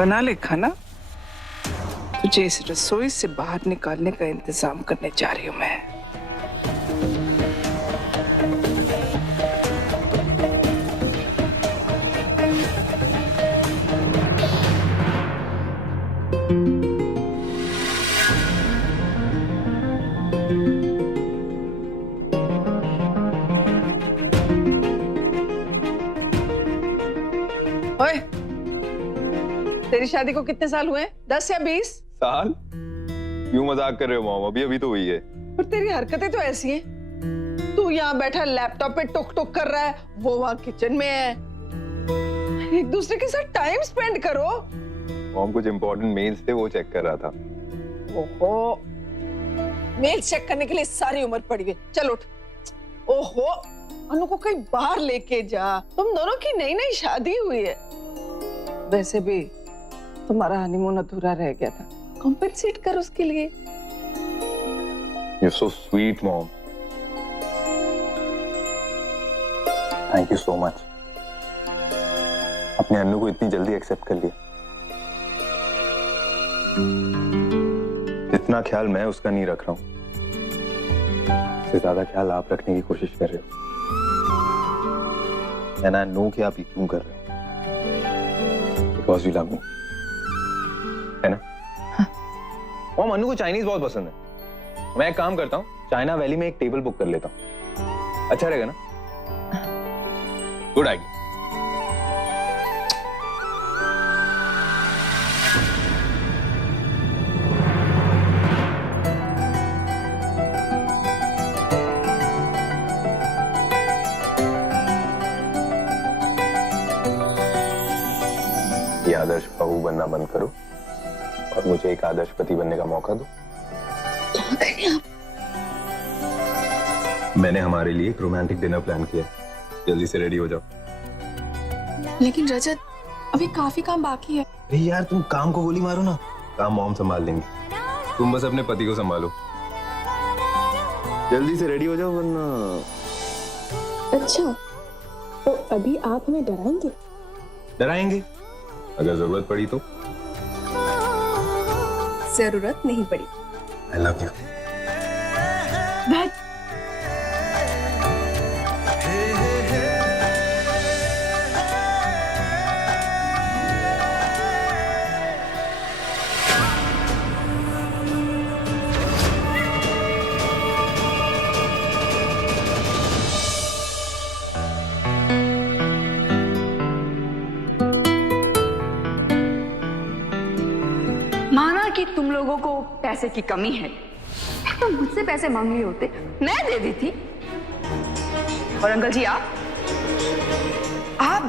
बना ले खाना। तुझे इस रसोई से बाहर निकालने का इंतजाम करने जा रही हूँ मैं। ओए, तेरी शादी को कितने साल हुए? 10 या 20 साल? क्यों मजाक कर रहे हो मॉम? अभी अभी तो हुई है। पर तेरी हरकतें तो ऐसी हैं। तू यहाँ बैठा लैपटॉप पे टुक टुक कर रहा है, वो वहाँ किचन में है। एक दूसरे के साथ टाइम स्पेंड करो। मॉम कुछ इंपॉर्टेंट मेल्स थे, वो चेक कर रहा था। ओहो, मेल चेक करने के लिए सारी उम्र पड़ी हुई। चल उठ। ओहो, अनु को कहीं बाहर लेके जा। तुम दोनों की नई नई शादी हुई है। वैसे भी तुम्हारा हनीमून अधूरा रह गया था, कॉम्पेंसेट कर उसके लिए। You're so sweet, mom. Thank you so much. अपने अन्नू को इतनी जल्दी एक्सेप्ट कर लिया। जितना ख्याल मैं उसका नहीं रख रहा हूँ, उससे ज्यादा ख्याल आप रखने की कोशिश कर रहे हो। And I know कि आप ये क्यों कर रहे हो। Because you love me, है ना? मॉम, अन्नू को चाइनीज बहुत पसंद है। मैं एक काम करता हूँ, चाइना वैली में एक टेबल बुक कर लेता हूँ। अच्छा रहेगा ना? Good idea. ये आदर्श बहू बनना बंद करो और मुझे एक आदर्श पति बनने का मौका दो। क्या कर रहे हैं आप? मैंने हमारे लिए एक रोमांटिक डिनर प्लान किया है। जल्दी से रेडी हो जाओ। लेकिन रजत, अभी काफी काम बाकी है। अरे यार, तुम काम को गोली मारो ना, काम मॉम संभाल लेंगे। तुम बस अपने पति को संभालो। जल्दी से रेडी हो जाओ वरना। अच्छा, तो अभी आप हमें डराएंगे? डराएंगे अगर जरूरत पड़ी तो। जरूरत नहीं पड़ी। I love you. बट माना कि तुम लोगों को पैसे की कमी है, तो मुझसे पैसे मांग लिए होते, मैं दे दी थी। और अंकल जी, आप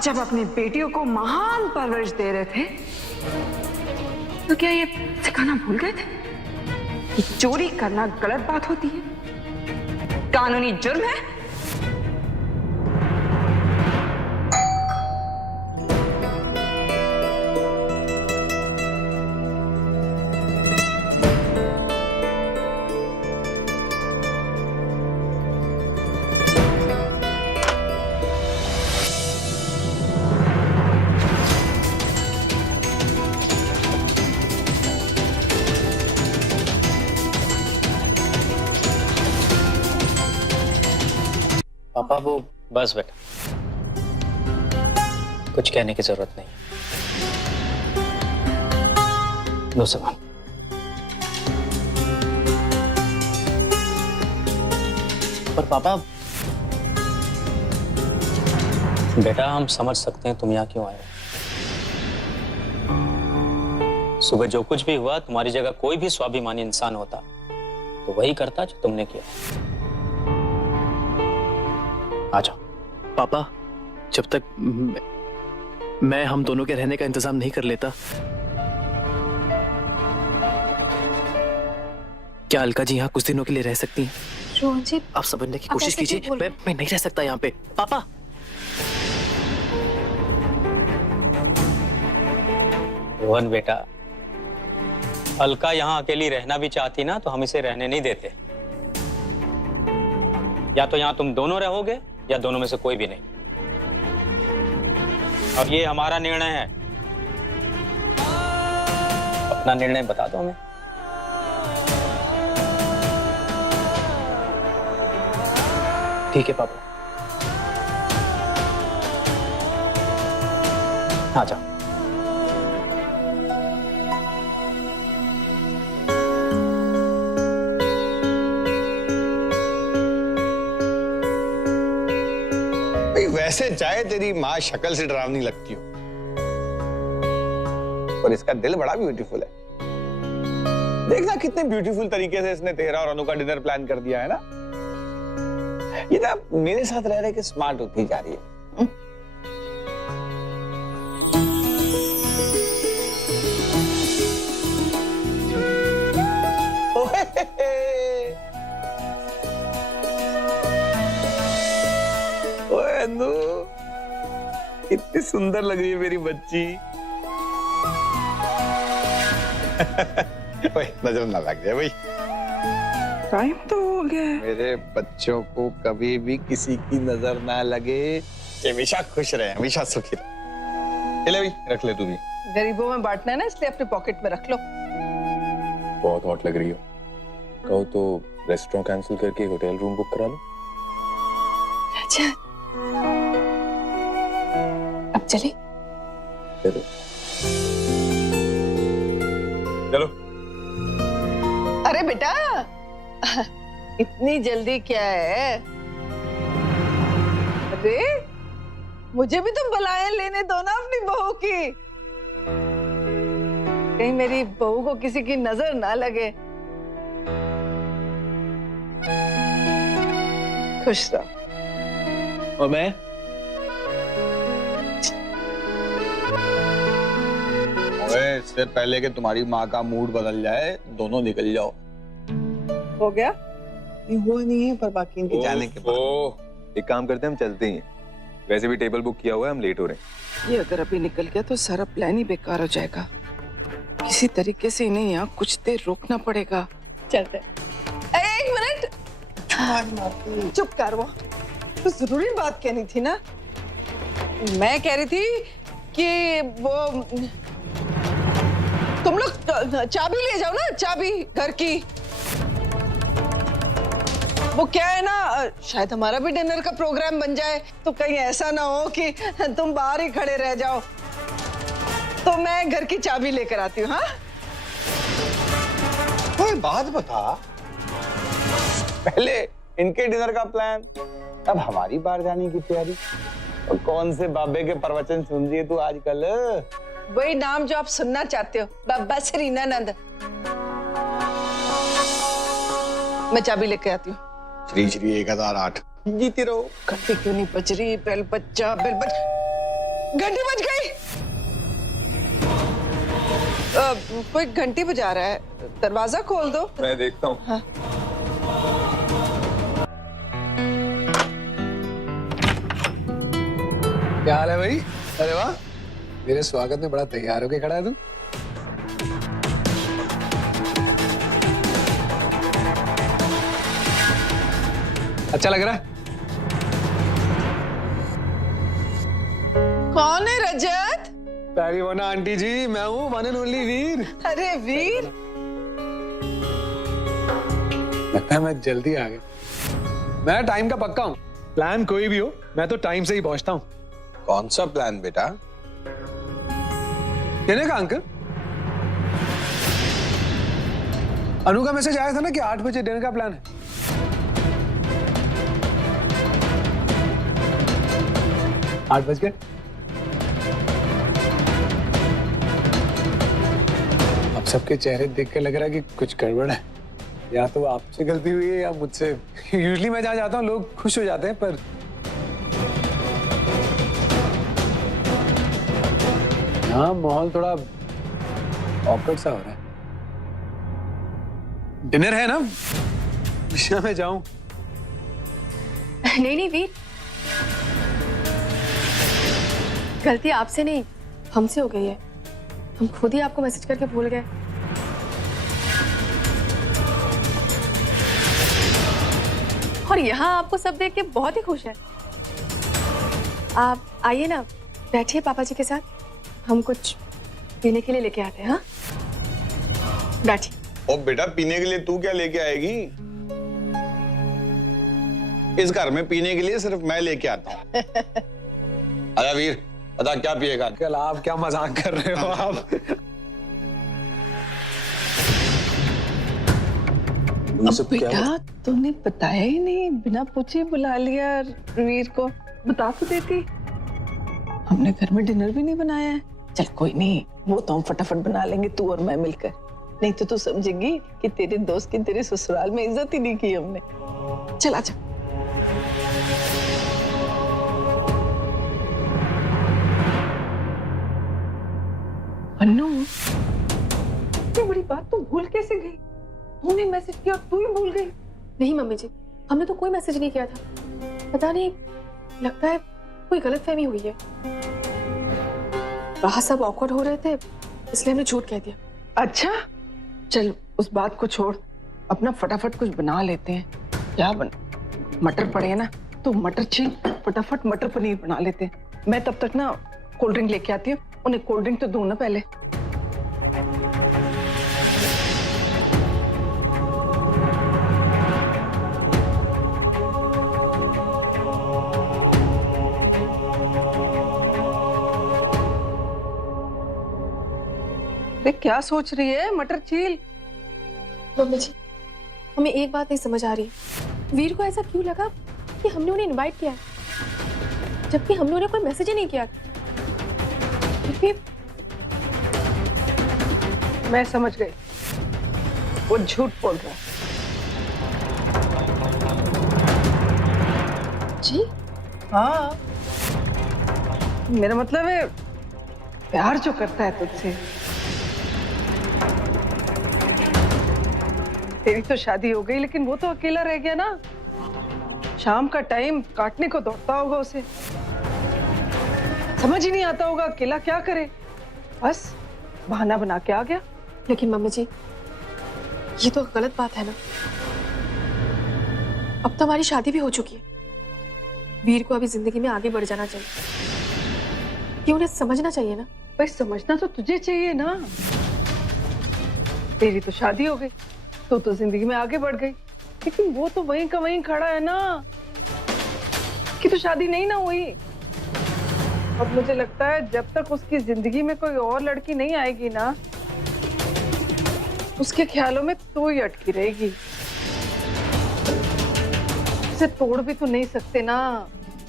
जब अपनी बेटियों को महान परवरिश दे रहे थे, तो क्या ये सिखाना भूल गए थे कि चोरी करना गलत बात होती है, कानूनी जुर्म है? पापा, वो बस बेटा, कुछ कहने की जरूरत नहीं। लो सामान। पर पापा, बेटा हम समझ सकते हैं तुम यहाँ क्यों आए हो। सुबह जो कुछ भी हुआ, तुम्हारी जगह कोई भी स्वाभिमानी इंसान होता तो वही करता जो तुमने किया। आ जाओ। पापा, जब तक मैं हम दोनों के रहने का इंतजाम नहीं कर लेता, क्या अलका जी यहाँ कुछ दिनों के लिए रह सकती हैं? रोहन जी, आप समझने की आप कोशिश ऐसे क्यों कीजिए। बोल रहे मैं नहीं रह सकता यहाँ पे। पापा, रोहन बेटा, अलका यहाँ अकेली रहना भी चाहती ना तो हम इसे रहने नहीं देते। या तो यहाँ तुम दोनों रहोगे या दोनों में से कोई भी नहीं। अब ये हमारा निर्णय है। अपना निर्णय बता दो हमें। ठीक है पापा। हाँ जाओ। भाई वैसे चाहे तेरी माँ शक्ल से डरावनी लगती हो, और इसका दिल बड़ा ब्यूटीफुल है। देखना कितने ब्यूटीफुल तरीके से इसने तेरा और अनु का डिनर प्लान कर दिया है ना। ये ना मेरे साथ रह रहे के स्मार्ट होती जा रही है। ओए अनु, कितनी सुंदर लग रही है मेरी बच्ची। ओए नजर ना लग जाए भाई। टाइम तो हो गया है। मेरे बच्चों को कभी भी किसी की नजर ना लगे, हमेशा खुश रहे, हमेशा सुखी रहे। चले भाई, रख ले तू भी। गरीबों में बांटना है ना, इसलिए अपने पॉकेट में रख लो। बहुत हॉट लग रही हो। कहो तो रेस्टोरेंट कैंसिल करके होटल रूम बुक करा लो। रजत, अब चले? चलो चलो। अरे बेटा, इतनी जल्दी क्या है? अरे मुझे भी तुम बलाएं लेने दो ना अपनी बहू की। कहीं मेरी बहू को किसी की नजर ना लगे। खुश रहो। और मैं? ओए, इससे पहले कि तुम्हारी माँ का मूड बदल जाए, दोनों निकल जाओ। हो गया? ये हुआ नहीं है, पर बाकी इनके जाने के बाद। एक काम करते हैं, हम चलते ही हैं। वैसे भी टेबल बुक किया हुआ है, हम लेट हो रहे हैं। ये अगर अभी निकल गया तो सारा प्लान ही बेकार हो जाएगा। किसी तरीके से इन्हें यहाँ कुछ देर रोकना पड़ेगा। चलते। एक मिनट, चुप कर। वो तो जरूरी बात कहनी थी ना। मैं कह रही थी कि वो तुम लोग चाबी ले जाओ ना, चाबी घर की। वो क्या है ना, शायद हमारा भी डिनर का प्रोग्राम बन जाए, तो कहीं ऐसा ना हो कि तुम बाहर ही खड़े रह जाओ। तो मैं घर की चाबी लेकर आती हूँ। हाँ, कोई बात बता, पहले इनके डिनर का प्लान, अब हमारी बाहर जाने की तैयारी। और कौन से बाबे के प्रवचन सुन रही है तू आजकल? वही नाम जो आप सुनना चाहते हो, बाबा श्रीनानंद। मैं चाबी लेके आती हूँ। श्री श्री 1008 जीती रहो। घंटी क्यों नहीं बज रही? बेल बच्चा, बेल बज, घंटी बज गई। कोई घंटी बजा रहा है, दरवाजा खोल दो। मैं देखता हूँ। हाँ। क्या हाल है भाई? अरे वाह, मेरे स्वागत में बड़ा तैयार होके खड़ा है तू। अच्छा लग रहा है। कौन है रजत? प्यारी वना आंटी जी, मैं हूँ वन एंड ओनली वीर। अरे वीर, लगता है मैं जल्दी आ गया। मैं टाइम का पक्का हूँ। प्लान कोई भी हो, मैं तो टाइम से ही पहुंचता हूँ। कौन सा प्लान बेटा? कहने का अंकल, अनु का मैसेज आया था ना कि 8 बजे डिनर का प्लान है। आठ बज गए। अब सबके चेहरे देख के लग रहा है कि कुछ गड़बड़ है। या तो आपसे गलती हुई है या मुझसे। यूजुअली मैं जहाँ जाता हूँ लोग खुश हो जाते हैं, पर हाँ माहौल थोड़ा ऑकवर्ड सा हो रहा है। डिनर है ना, बिना मैं जाऊं? नहीं नहीं वीर, गलती आपसे नहीं हमसे हो गई है। हम खुद ही आपको मैसेज करके भूल गए। और यहाँ आपको सब देख के बहुत ही खुश है। आप आइए ना, बैठिए पापा जी के साथ, हम कुछ पीने के लिए लेके आते हैं। हाँ बैठिए। और बेटा पीने के लिए तू क्या लेके आएगी? इस घर में पीने के लिए सिर्फ मैं लेके आता हूँ। अरे वीर, बता क्या पिएगा? अंकल आप क्या मजाक कर रहे हो आप? बेटा तूने बताया ही नहीं, बिना पूछे बुला लिया वीर को। बता तो देती, हमने घर में डिनर भी नहीं बनाया है। चल कोई नहीं, वो तो हम फटाफट बना लेंगे तू और मैं मिलकर। नहीं तो तू समझेगी कि तेरे दोस्त की तेरे ससुराल में इज्जत ही नहीं की हमने। चल आजा। अन्नू, इतनी बड़ी बात तू भूल कैसे गई? तूने मैसेज किया तू ही भूल गई। नहीं मम्मी जी, हमने तो कोई मैसेज नहीं किया था। पता नहीं, लगता है कोई गलतफहमी हुई है। बाहर सब ऑकवर्ड हो रहे थे, इसलिए हमने झूठ कह दिया। अच्छा चल उस बात को छोड़, अपना फटाफट कुछ बना लेते हैं। क्या मटर पड़े हैं ना, तो मटर छील, फटाफट मटर पनीर बना लेते हैं। मैं तब तक ना कोल्ड ड्रिंक लेके आती हूँ। उन्हें कोल्ड ड्रिंक तो दूं ना पहले। अरे क्या सोच रही है? मटर छील। मम्मी जी, हमें एक बात नहीं समझ आ रही, वीर को ऐसा क्यों लगा कि हमने उन्हें इनवाइट किया है, जबकि हमने उन्हें कोई मैसेज ही नहीं किया। क्योंकि मैं समझ गई, वो झूठ बोल रहा है। जी हाँ, मेरा मतलब है प्यार जो करता है तुझसे। तेरी तो शादी हो गई, लेकिन वो तो अकेला रह गया ना। शाम का टाइम काटने को दौड़ता होगा उसे, समझ ही नहीं आता होगा अकेला क्या करे, बस बहाना बना के आ गया। लेकिन मम्मी जी, ये तो गलत बात है ना। अब तो हमारी शादी भी हो चुकी है। वीर को अभी जिंदगी में आगे बढ़ जाना चाहिए। ये उन्हें समझना चाहिए ना। भाई समझना तो तुझे चाहिए ना। तेरी तो शादी हो गई, तो जिंदगी में आगे बढ़ गई, लेकिन वो तो वहीं का वहीं खड़ा है ना कि तो शादी नहीं ना हुई। अब मुझे लगता है जब तक उसकी जिंदगी में कोई और लड़की नहीं आएगी ना, उसके ख्यालों में तो ही अटकी रहेगी। उसे तोड़ भी तो नहीं सकते ना,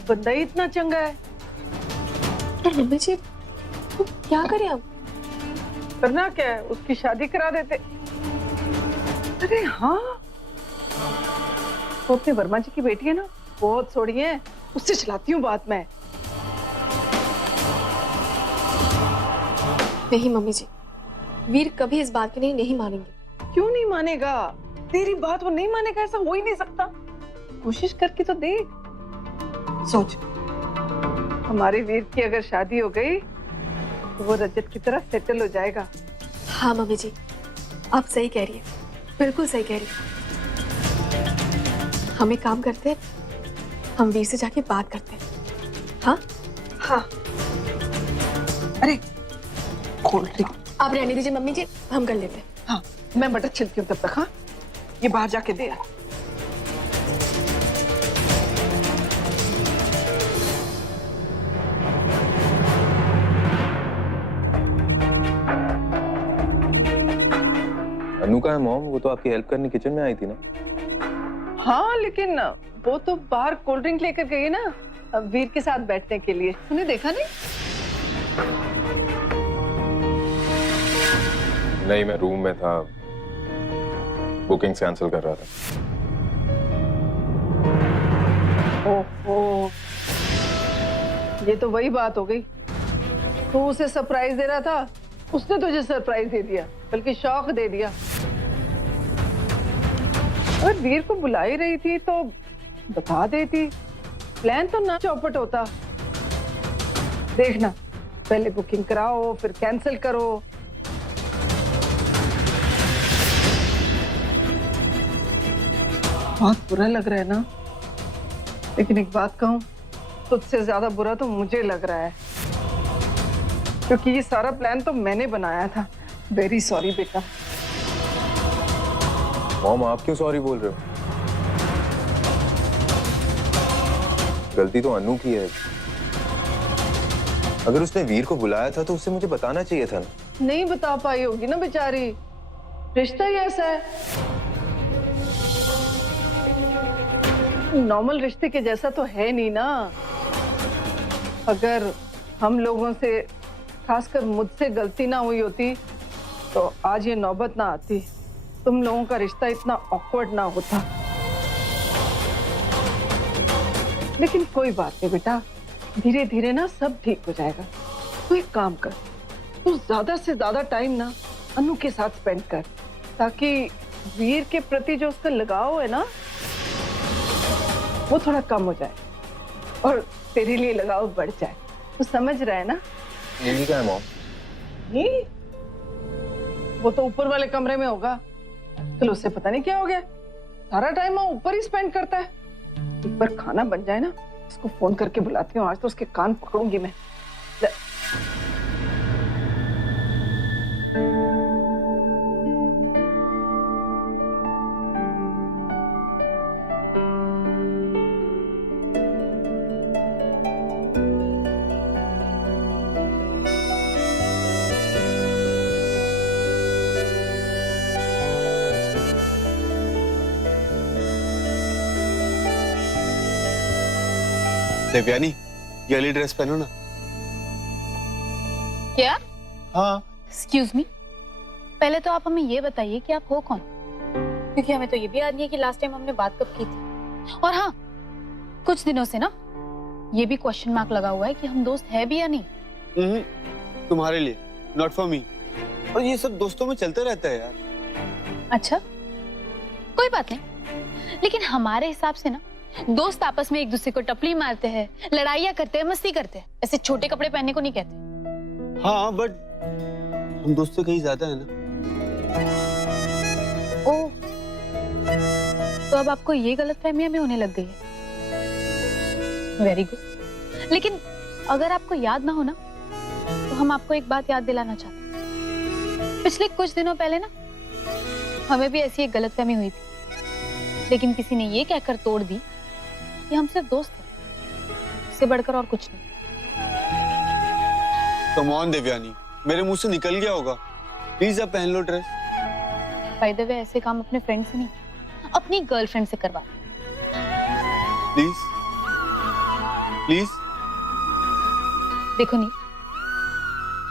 बंदा ही इतना चंगा है। पर मम्मी जी, तो क्या करें अब? करना क्या है, उसकी शादी करा देते। अरे हाँ, वो अपने वर्मा जी की बेटी है ना, बहुत सोड़ी है, उससे चलाती हूँ बात मैं। नहीं मम्मी जी, वीर कभी इस बात के लिए नहीं मानेंगे। क्यों नहीं मानेगा? तेरी बात वो नहीं मानेगा, ऐसा हो ही नहीं सकता। कोशिश करके तो देख। सोच, हमारे वीर की अगर शादी हो गई तो वो रजत की तरह सेटल हो जाएगा। हाँ मम्मी जी, आप सही कह रही है, बिल्कुल सही कह रही है। हम एक काम करते हैं, हम वीर से जाके बात करते हैं। हाँ हाँ। अरे कोल्ड ड्रिंक आप रहने दीजिए मम्मी जी, हम कर लेते हैं। हाँ, मैं मटर छिलती हूँ तब तक। हाँ, ये बाहर जाके दे। अनु का है मॉम? वो तो आपकी हेल्प करने किचन में आई थी ना। हाँ, लेकिन वो तो बाहर कोल्ड ड्रिंक लेकर गई है ना वीर के साथ बैठने के लिए। तूने देखा नहीं? नहीं, मैं रूम में था, बुकिंग कैंसिल कर रहा था। ओहो, ये तो वही बात हो गई। तू उसे सरप्राइज दे रहा था, उसने तुझे सरप्राइज दे दिया, बल्कि शौक दे दिया। अगर वीर को बुला ही रही थी तो बता देती, प्लान तो ना चौपट होता। देखना, पहले बुकिंग कराओ फिर कैंसिल करो। बहुत बुरा लग रहा है ना, लेकिन एक बात कहूं, तुझसे ज्यादा बुरा तो मुझे लग रहा है, क्योंकि ये सारा प्लान तो मैंने बनाया था। वेरी सॉरी बेटा। मॉम आप क्यों सॉरी बोल रहे हो? गलती तो अनु की है। अगर उसने वीर को बुलाया था तो उसे मुझे बताना चाहिए था ना। नहीं बता पाई होगी ना बेचारी, रिश्ता ही ऐसा है। नॉर्मल रिश्ते के जैसा तो है नहीं ना। अगर हम लोगों से, खासकर मुझसे गलती ना हुई होती तो आज ये नौबत ना आती, तुम लोगों का रिश्ता इतना ऑकवर्ड ना होता। लेकिन कोई बात नहीं बेटा, धीरे धीरे ना सब ठीक हो जाएगा। तू एक काम कर, तू ज्यादा से ज्यादा टाइम ना अनु के साथ स्पेंड कर, ताकि वीर के प्रति जो उसका लगाव है ना वो थोड़ा कम हो जाए और तेरे लिए लगाव बढ़ जाए। तू समझ रहा है ना? ये क्या है मॉम? नहीं, वो तो ऊपर वाले कमरे में होगा। चलो उससे पता नहीं क्या हो गया, सारा टाइम वो ऊपर ही स्पेंड करता है। एक बार खाना बन जाए ना, इसको फोन करके बुलाती हूँ। आज तो उसके कान पकड़ूंगी मैं। देवयानी, ये वाली ड्रेस पहनो ना। क्या? हाँ। एक्सक्यूज मी, पहले तो आप हमें ये बताइए कि आप हो कौन, क्योंकि हमें तो ये भी याद नहीं है कि लास्ट टाइम हमने बात कब की थी। और हाँ, कुछ दिनों से ना ये भी क्वेश्चन मार्क लगा हुआ है कि हम दोस्त है भी या नहीं। तुम्हारे लिए, नॉट फॉर मी। और ये सब दोस्तों में चलते रहता है यार। अच्छा, कोई बात नहीं, लेकिन हमारे हिसाब से ना दोस्त आपस में एक दूसरे को टपली मारते हैं, लड़ाइयाँ करते हैं, मस्ती करते हैं, ऐसे छोटे कपड़े पहनने को नहीं कहते। हाँ, बट हम दोस्त से कहीं ज्यादा है ना। ओ, तो अब आपको ये गलतफहमियां भी होने लग गई है। Very good. लेकिन अगर आपको याद ना हो ना, तो हम आपको एक बात याद दिलाना चाहते हैं। पिछले कुछ दिनों पहले ना हमें भी ऐसी एक गलतफहमी हुई थी, लेकिन किसी ने ये कहकर तोड़ दी कि हम सिर्फ दोस्त हैं, इससे बढ़कर और कुछ नहीं। कम ऑन देवयानी, मेरे मुंह से निकल गया होगा। प्लीज अब पहन लो ड्रेस। बाय द वे, ऐसे काम अपने फ्रेंड से नहीं, अपनी गर्लफ्रेंड से करवा। Please please. देखो नहीं,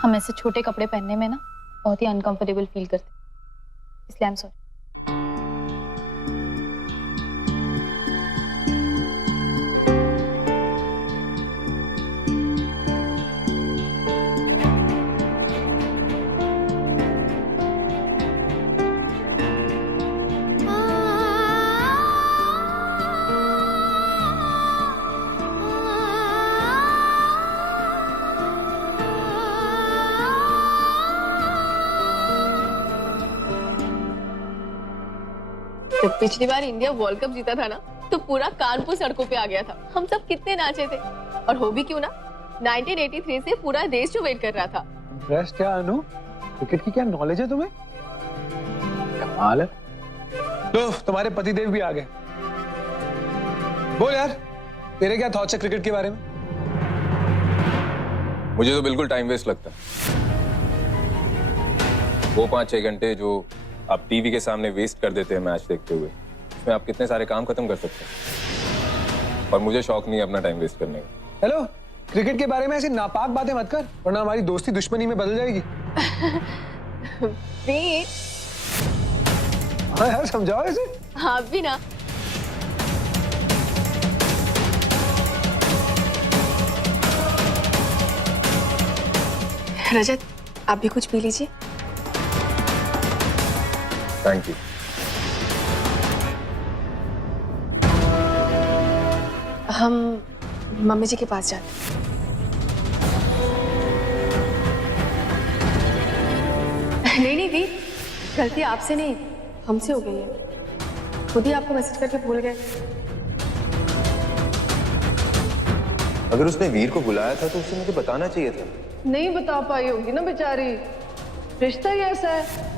हम ऐसे छोटे कपड़े पहनने में ना बहुत ही अनकंफर्टेबल फील करते, इसलिए आई एम सॉरी। जब पिछली बार इंडिया वर्ल्ड कप जीता था ना, तो पूरा कानपुर सड़कों पे आ गया था। हम सब कितने नाचे थे, और हो भी क्यों ना, 1983 से पूरा देश जो वेट कर रहा था। इंटरेस्ट क्या अनु? क्रिकेट की क्या नॉलेज है तुम्हें? कमाल है। लो, तुम्हारे पतिदेव भी आ गए। बोल यार, तेरे क्या थॉट्स है क्रिकेट के बारे में? मुझे तो बिल्कुल टाइम वेस्ट लगता है। वो 5-6 घंटे जो आप टीवी के सामने वेस्ट कर देते हैं मैच देखते हुए, उसमें आप कितने सारे काम खत्म कर सकते हैं। और मुझे शौक नहीं है अपना टाइम वेस्ट करने का। हेलो, क्रिकेट के बारे में ऐसी नापाक बातें मत कर, वरना हमारी दोस्ती दुश्मनी में बदल जाएगी। वीर, हाँ यार, समझाओ इसे। आप भी ना। रजत, आप भी कुछ पी लीजिए। Thank you. हम मम्मी जी के पास जाते हैं। नहीं वीर, गलती आपसे नहीं, हमसे हो गई है। खुद ही आपको मैसेज करके भूल गए। अगर उसने वीर को बुलाया था तो उसे मुझे बताना चाहिए था। नहीं बता पाई होगी ना बेचारी, रिश्ता ही ऐसा है।